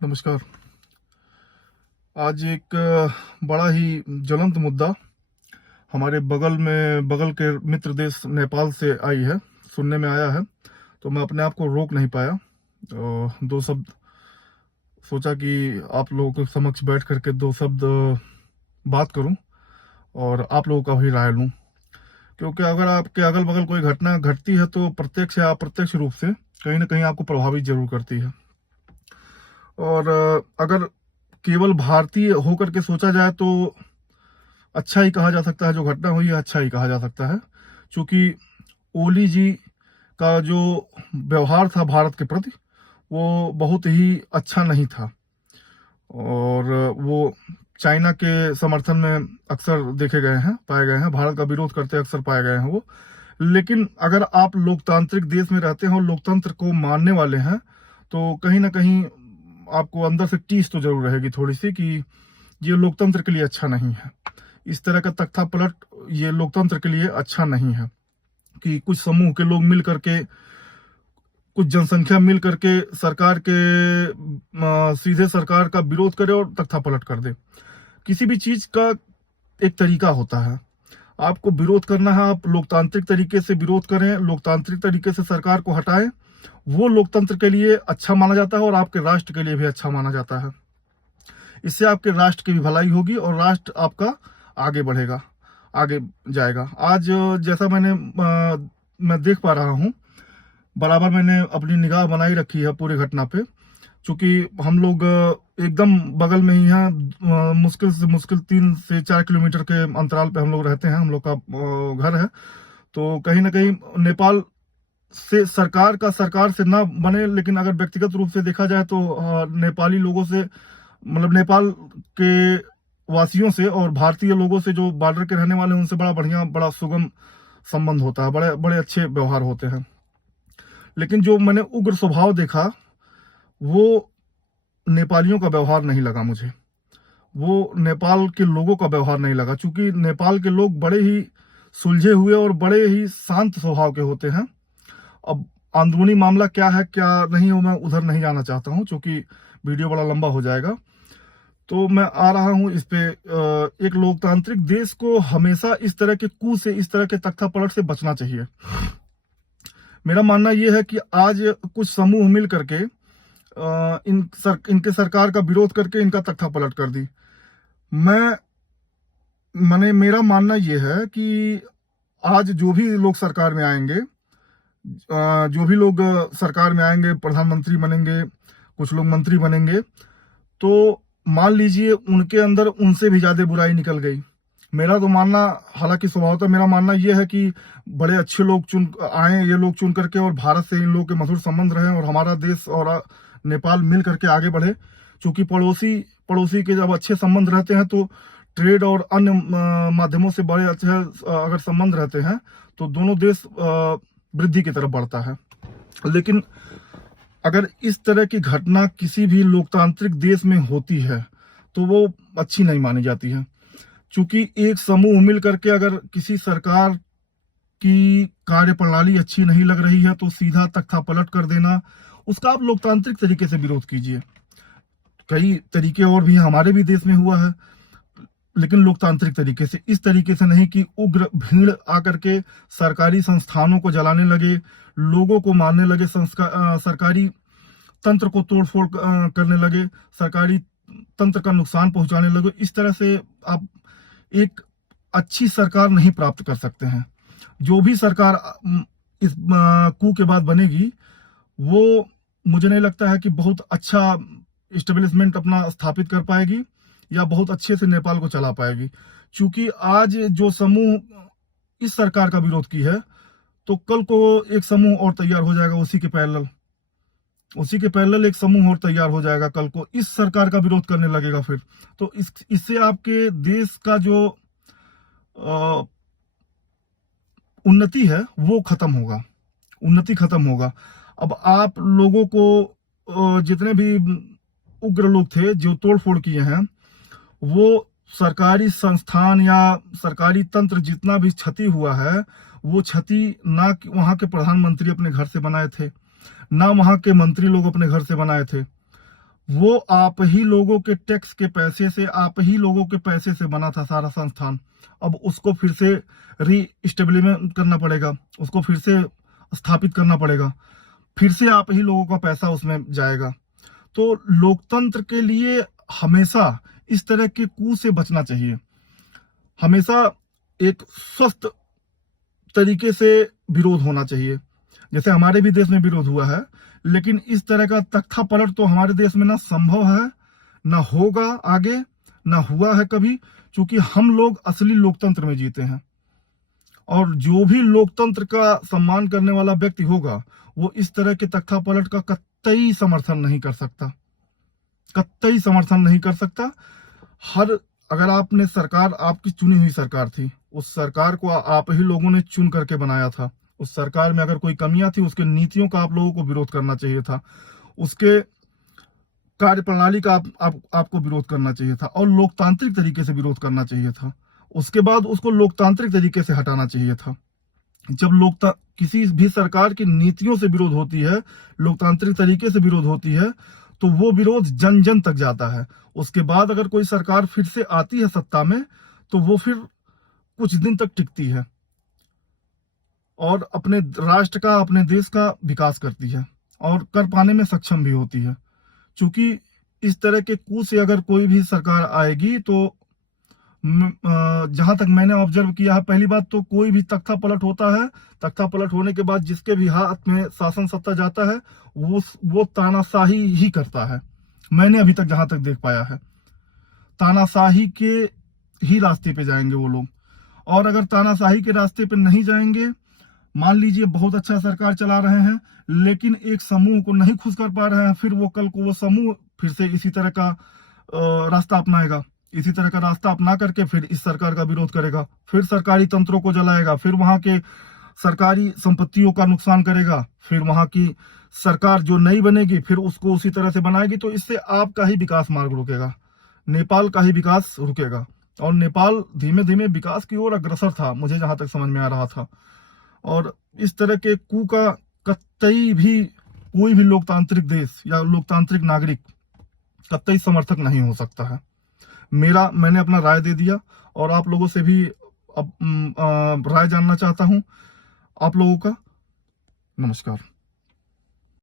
नमस्कार। आज एक बड़ा ही ज्वलंत मुद्दा हमारे बगल के मित्र देश नेपाल से आई है, सुनने में आया है। तो मैं अपने आप को रोक नहीं पाया। दो शब्द सोचा कि आप लोगों के समक्ष बैठ करके दो शब्द बात करूं और आप लोगों का भी राय लूं, क्योंकि अगर आपके अगल बगल कोई घटना घटती है तो प्रत्यक्ष या अप्रत्यक्ष रूप से कहीं ना कहीं आपको प्रभावित जरूर करती है। और अगर केवल भारतीय होकर के सोचा जाए तो अच्छा ही कहा जा सकता है, जो घटना हुई है अच्छा ही कहा जा सकता है। क्योंकि ओली जी का जो व्यवहार था भारत के प्रति, वो बहुत ही अच्छा नहीं था। और वो चाइना के समर्थन में अक्सर देखे गए हैं, पाए गए हैं, भारत का विरोध करते अक्सर पाए गए हैं वो। लेकिन अगर आप लोकतांत्रिक देश में रहते हैं और लोकतंत्र को मानने वाले हैं तो कहीं ना कहीं आपको अंदर से टीस तो जरूर रहेगी थोड़ी सी कि ये लोकतंत्र के लिए अच्छा नहीं है। इस तरह का तख्ता पलट ये लोकतंत्र के लिए अच्छा नहीं है कि कुछ समूह के लोग मिल करके, कुछ जनसंख्या मिल करके सरकार के सीधे सरकार का विरोध करे और तख्ता पलट कर दे। किसी भी चीज का एक तरीका होता है। आपको विरोध करना है, आप लोकतांत्रिक तरीके से विरोध करें, लोकतांत्रिक तरीके से सरकार को हटाएं, वो लोकतंत्र के लिए अच्छा माना जाता है और आपके राष्ट्र के लिए भी अच्छा माना जाता है। इससे आपके राष्ट्र की भी भलाई होगी और राष्ट्र आपका आगे बढ़ेगा, आगे जाएगा। आज जैसा मैं देख पा रहा हूं, बराबर मैंने अपनी निगाह बनाई रखी है पूरी घटना पे। चूंकि हम लोग एकदम बगल में ही हैं, मुश्किल से मुश्किल 3 से 4 किलोमीटर के अंतराल पे हम लोग रहते हैं, हम लोग का घर है। तो कहीं ना कहीं नेपाल से सरकार से ना बने, लेकिन अगर व्यक्तिगत रूप से देखा जाए तो नेपाली लोगों से, मतलब नेपाल के वासियों से और भारतीय लोगों से जो बॉर्डर के रहने वाले हैं उनसे बड़ा बढ़िया, बड़ा सुगम संबंध होता है, बड़े बड़े अच्छे व्यवहार होते हैं। लेकिन जो मैंने उग्र स्वभाव देखा वो नेपालियों का व्यवहार नहीं लगा मुझे, वो नेपाल के लोगों का व्यवहार नहीं लगा। चूंकि नेपाल के लोग बड़े ही सुलझे हुए और बड़े ही शांत स्वभाव के होते हैं। अब अंदरूनी मामला क्या है क्या नहीं हो, मैं उधर नहीं जाना चाहता हूं क्योंकि वीडियो बड़ा लंबा हो जाएगा। तो मैं आ रहा हूं इस पे। एक लोकतांत्रिक देश को हमेशा इस तरह के कू से, इस तरह के तख्ता पलट से बचना चाहिए। मेरा मानना यह है कि आज कुछ समूह मिल करके इनके सरकार का विरोध करके इनका तख्ता पलट कर दी। मेरा मानना यह है कि आज जो भी लोग सरकार में आएंगे, प्रधानमंत्री बनेंगे, कुछ लोग मंत्री बनेंगे, तो मान लीजिए उनके अंदर उनसे भी ज्यादा बुराई निकल गई। मेरा तो मानना, हालांकि स्वभावतः मेरा मानना यह है कि बड़े अच्छे लोग ये लोग चुन करके और भारत से इन लोगों के मधुर संबंध रहे और हमारा देश और नेपाल मिल करके आगे बढ़े। क्योंकि पड़ोसी के जब अच्छे संबंध रहते हैं तो ट्रेड और अन्य माध्यमों से बड़े अच्छे अगर संबंध रहते हैं तो दोनों देश वृद्धि की तरफ बढ़ता है। लेकिन अगर इस तरह की घटना किसी भी लोकतांत्रिक देश में होती है तो वो अच्छी नहीं मानी जाती है। क्योंकि एक समूह मिल करके अगर किसी सरकार की कार्यप्रणाली अच्छी नहीं लग रही है तो सीधा तख्ता पलट कर देना, उसका आप लोकतांत्रिक तरीके से विरोध कीजिए। कई तरीके और भी हमारे भी देश में हुआ है, लेकिन लोकतांत्रिक तरीके से, इस तरीके से नहीं कि उग्र भीड़ आकर के सरकारी संस्थानों को जलाने लगे, लोगों को मारने लगे, सरकारी तंत्र को तोड़फोड़ करने लगे, सरकारी तंत्र का नुकसान पहुंचाने लगे। इस तरह से आप एक अच्छी सरकार नहीं प्राप्त कर सकते हैं। जो भी सरकार इस कू के बाद बनेगी वो मुझे नहीं लगता है कि बहुत अच्छा इस्टेब्लिशमेंट अपना स्थापित कर पाएगी या बहुत अच्छे से नेपाल को चला पाएगी। क्योंकि आज जो समूह इस सरकार का विरोध की है तो कल को एक समूह और तैयार हो जाएगा, उसी के पैरेलल एक समूह और तैयार हो जाएगा, कल को इस सरकार का विरोध करने लगेगा फिर। तो इससे आपके देश का जो उन्नति है वो खत्म होगा। अब आप लोगों को जितने भी उग्र लोग थे जो तोड़फोड़ किए हैं, वो सरकारी संस्थान या सरकारी तंत्र जितना भी क्षति हुआ है वो क्षति ना वहां के प्रधानमंत्री अपने घर से बनाए थे, ना वहां के मंत्री लोग अपने घर से बनाए थे, वो आप ही लोगों के टैक्स के पैसे से, आप ही लोगों के पैसे से बना था सारा संस्थान। अब उसको फिर से रीस्टेब्लिशमेंट करना पड़ेगा, उसको फिर से स्थापित करना पड़ेगा, फिर से आप ही लोगों का पैसा उसमें जाएगा। तो लोकतंत्र के लिए हमेशा इस तरह के कू से बचना चाहिए। हमेशा एक स्वस्थ तरीके से विरोध होना चाहिए, जैसे हमारे भी देश में विरोध हुआ है। लेकिन इस तरह का तख्ता पलट तो हमारे देश में ना संभव है, ना होगा आगे, ना हुआ है कभी, क्योंकि हम लोग असली लोकतंत्र में जीते हैं। और जो भी लोकतंत्र का सम्मान करने वाला व्यक्ति होगा, वो इस तरह के तख्ता पलट का कतई समर्थन नहीं कर सकता, कतई समर्थन नहीं कर सकता। अगर आपने सरकार, आपकी चुनी हुई सरकार थी, उस सरकार को आप ही लोगों ने चुन करके बनाया था। उस सरकार में अगर कोई कमियां थी, उसके नीतियों का आप लोगों को विरोध करना चाहिए था, उसके कार्यप्रणाली का आपको विरोध करना चाहिए था, और लोकतांत्रिक तरीके से विरोध करना चाहिए था। उसके बाद उसको लोकतांत्रिक तरीके से हटाना चाहिए था। जब किसी भी सरकार की नीतियों से विरोध होती है, लोकतांत्रिक तरीके से विरोध होती है, तो वो विरोध जन जन तक जाता है। उसके बाद अगर कोई सरकार फिर से आती है सत्ता में, तो वो फिर कुछ दिन तक टिकती है और अपने राष्ट्र का, अपने देश का विकास करती है, और कर पाने में सक्षम भी होती है। क्योंकि इस तरह के कू से अगर कोई भी सरकार आएगी, तो जहां तक मैंने ऑब्जर्व किया है, पहली बात तो कोई भी तख्ता पलट होता है, तख्ता पलट होने के बाद जिसके भी हाथ में शासन सत्ता जाता है, वो तानाशाही ही करता है। मैंने अभी तक जहां तक देख पाया है, तानाशाही के ही रास्ते पे जाएंगे वो लोग। और अगर तानाशाही के रास्ते पे नहीं जाएंगे, मान लीजिए बहुत अच्छा सरकार चला रहे हैं, लेकिन एक समूह को नहीं खुश कर पा रहे हैं, फिर वो कल को वो समूह फिर से इसी तरह का रास्ता अपनाएगा, इसी तरह का रास्ता अपना करके फिर इस सरकार का विरोध करेगा, फिर सरकारी तंत्रों को जलाएगा, फिर वहां के सरकारी संपत्तियों का नुकसान करेगा, फिर वहां की सरकार जो नई बनेगी फिर उसको उसी तरह से बनाएगी। तो इससे आपका ही विकास मार्ग रुकेगा, नेपाल का ही विकास रुकेगा। और नेपाल धीमे धीमे विकास की ओर अग्रसर था, मुझे जहां तक समझ में आ रहा था। और इस तरह के कू का कतई भी कोई भी लोकतांत्रिक देश या लोकतांत्रिक नागरिक कतई समर्थक नहीं हो सकता है। मैंने अपना राय दे दिया, और आप लोगों से भी राय जानना चाहता हूं आप लोगों का। नमस्कार।